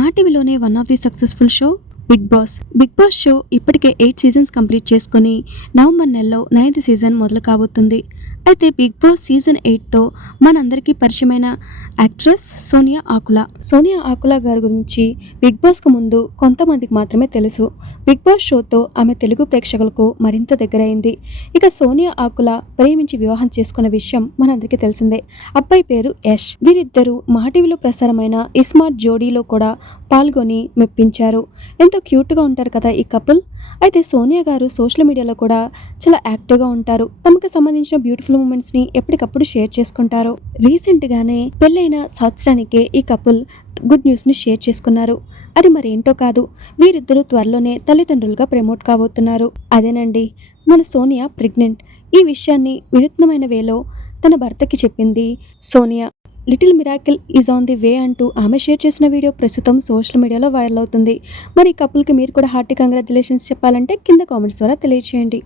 మా టీవీలోనే one of the successful show Bigg Boss Bigg Boss show ఇప్పటికే eight seasons complete చేసుకుని November నెలలో నైన్త్ సీజన్ మొదలు కాబోతుంది. అయితే బిగ్ బాస్ సీజన్ ఎయిట్తో మనందరికీ పరిచయమైన యాక్ట్రెస్ సోనియా ఆకుల. సోనియా ఆకుల గారి గురించి బిగ్ బాస్కు ముందు కొంతమందికి మాత్రమే తెలుసు. బిగ్ బాస్ షోతో ఆమె తెలుగు ప్రేక్షకులకు మరింత దగ్గరైంది. ఇక సోనియా ఆకుల ప్రేమించి వివాహం చేసుకున్న విషయం మనందరికీ తెలిసిందే. అబ్బాయి పేరు యష్. వీరిద్దరూ మాటీవీలో ప్రసారమైన ఇస్మార్ట్ జోడీలో కూడా పాల్గొని మెప్పించారు. ఎంతో క్యూట్గా ఉంటారు కదా ఈ కపుల్. అయితే సోనియా గారు సోషల్ మీడియాలో కూడా చాలా యాక్టివ్గా ఉంటారు. తమకు సంబంధించిన బ్యూటిఫుల్ మూమెంట్స్ని ఎప్పటికప్పుడు షేర్ చేసుకుంటారు. రీసెంట్గానే పెళ్ళైన సంవత్సరానికే ఈ కపుల్ గుడ్ న్యూస్ని షేర్ చేసుకున్నారు. అది మరేంటో కాదు వీరిద్దరూ త్వరలోనే తల్లిదండ్రులుగా ప్రమోట్ కాబోతున్నారు. అదేనండి మన సోనియా ప్రెగ్నెంట్. ఈ విషయాన్ని వినూత్నమైన వేలో తన భర్తకి చెప్పింది Sonia. Little miracle is on the way అంటూ ఆమె షేర్ చేసిన వీడియో ప్రస్తుతం సోషల్ మీడియాలో వైరల్ అవుతుంది. మరి ఈ కపుల్కి మీరు కూడా హార్టీ కంగ్రాచులేషన్స్ చెప్పాలంటే కింద కామెంట్స్ ద్వారా తెలియజేయండి